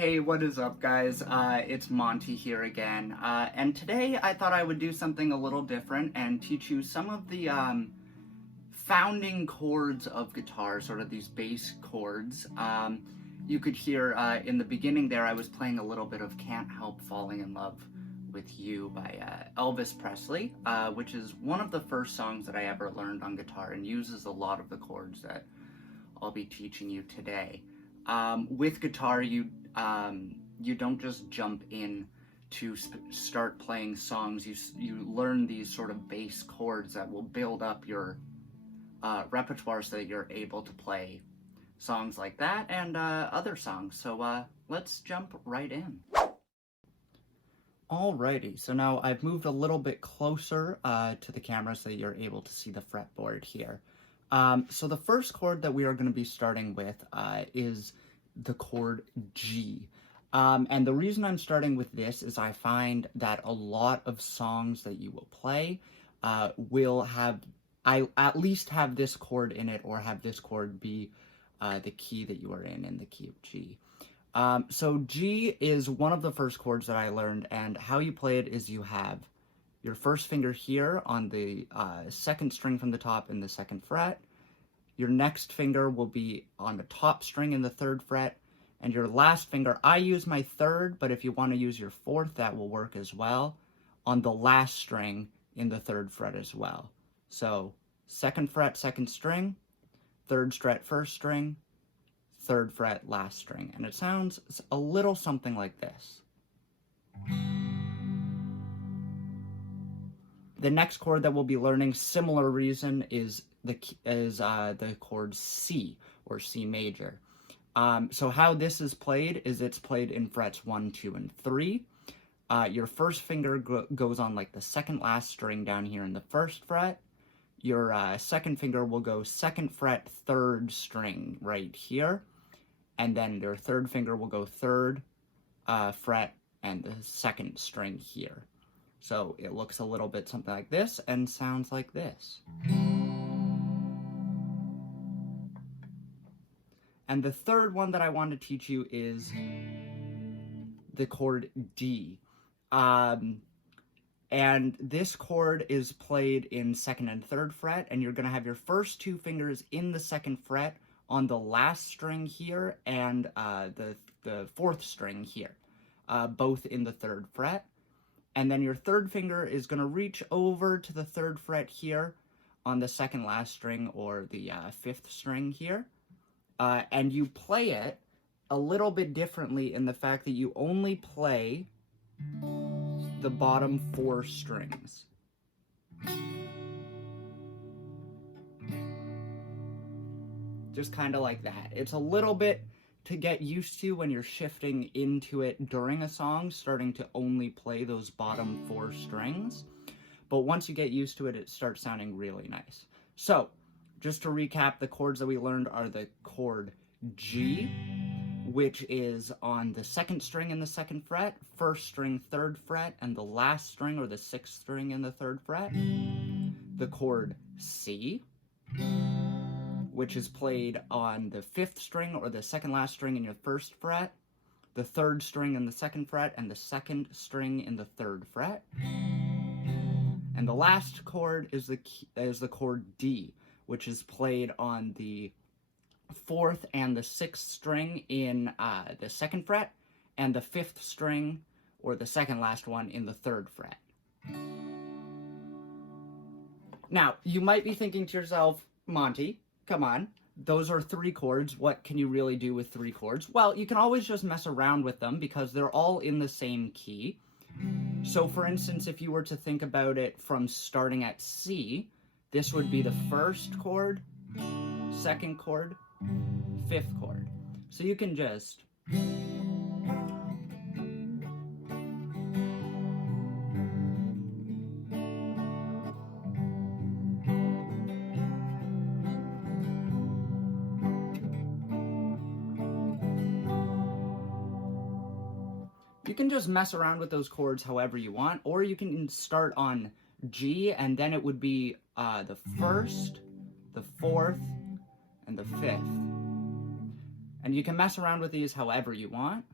Hey, what is up, guys? It's Monte here again, and today I thought I would do something a little different and teach you some of the founding chords of guitar, sort of these bass chords. You could hear in the beginning there I was playing a little bit of Can't Help Falling in Love with You by Elvis Presley, which is one of the first songs that I ever learned on guitar and uses a lot of the chords that I'll be teaching you today. With guitar, you don't just jump in to start playing songs. You learn these sort of bass chords that will build up your repertoire so that you're able to play songs like that and other songs. So let's jump right in. Alrighty, so now I've moved a little bit closer to the camera so that you're able to see the fretboard here. So the first chord that we are going to be starting with is the chord G. And the reason I'm starting with this is I find that a lot of songs that you will play will have, at least have this chord in it, or have this chord be the key that you are in the key of G. So G is one of the first chords that I learned, and how you play it is you have your first finger here on the second string from the top in the second fret. Your next finger will be on the top string in the third fret, and your last finger, I use my third, but if you want to use your fourth, that will work as well, on the last string in the third fret as well. So second fret, second string, third fret, first string, third fret, last string. And it sounds a little something like this. The next chord that we'll be learning, similar reason, is the chord C, or C major. So how this is played is it's played in frets 1, 2, and 3. Your first finger goes on like the second last string down here in the first fret. Your second finger will go second fret, third string right here. And then your third finger will go third fret and the second string here. So it looks a little bit something like this and sounds like this. And the third one that I want to teach you is the chord D. And this chord is played in second and third fret, and you're going to have your first two fingers in the second fret on the last string here and the fourth string here, both in the third fret. And then your third finger is going to reach over to the third fret here on the second last string, or the fifth string here. And you play it a little bit differently in the fact that you only play the bottom four strings. Just kind of like that. It's a little bit to get used to when you're shifting into it during a song, starting to only play those bottom four strings. But once you get used to it, it starts sounding really nice. So, just to recap, the chords that we learned are the chord G, which is on the second string in the second fret, first string, third fret, and the last string, or the sixth string, in the third fret. The chord C, which is played on the fifth string, or the second last string, in your first fret, the third string in the second fret, and the second string in the third fret. And the last chord is the chord D, which is played on the fourth and the sixth string in the second fret, and the fifth string, or the second last one, in the third fret. Now, you might be thinking to yourself, Monte, come on, those are three chords. What can you really do with three chords? Well, you can always just mess around with them because they're all in the same key. So, for instance, if you were to think about it from starting at C, this would be the first chord, second chord, fifth chord. So you can just mess around with those chords however you want, or you can start on G, and then it would be the first, the fourth, and the fifth. And you can mess around with these however you want.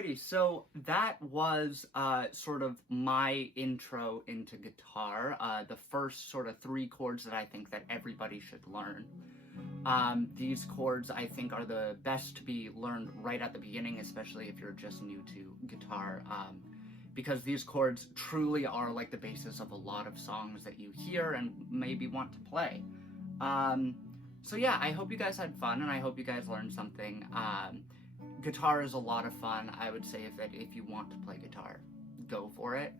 Alrighty, so that was sort of my intro into guitar. The first sort of 3 chords that I think that everybody should learn. These chords I think are the best to be learned right at the beginning, especially if you're just new to guitar, because these chords truly are like the basis of a lot of songs that you hear and maybe want to play. So yeah, I hope you guys had fun, and I hope you guys learned something. Guitar is a lot of fun. I would say if you want to play guitar, go for it,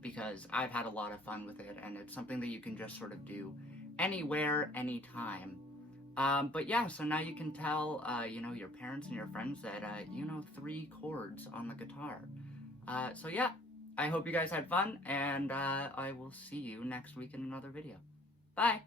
because I've had a lot of fun with it, and it's something that you can just sort of do anywhere, anytime. But yeah, so now you can tell, your parents and your friends that, 3 chords on the guitar. So yeah, I hope you guys had fun, and I will see you next week in another video. Bye!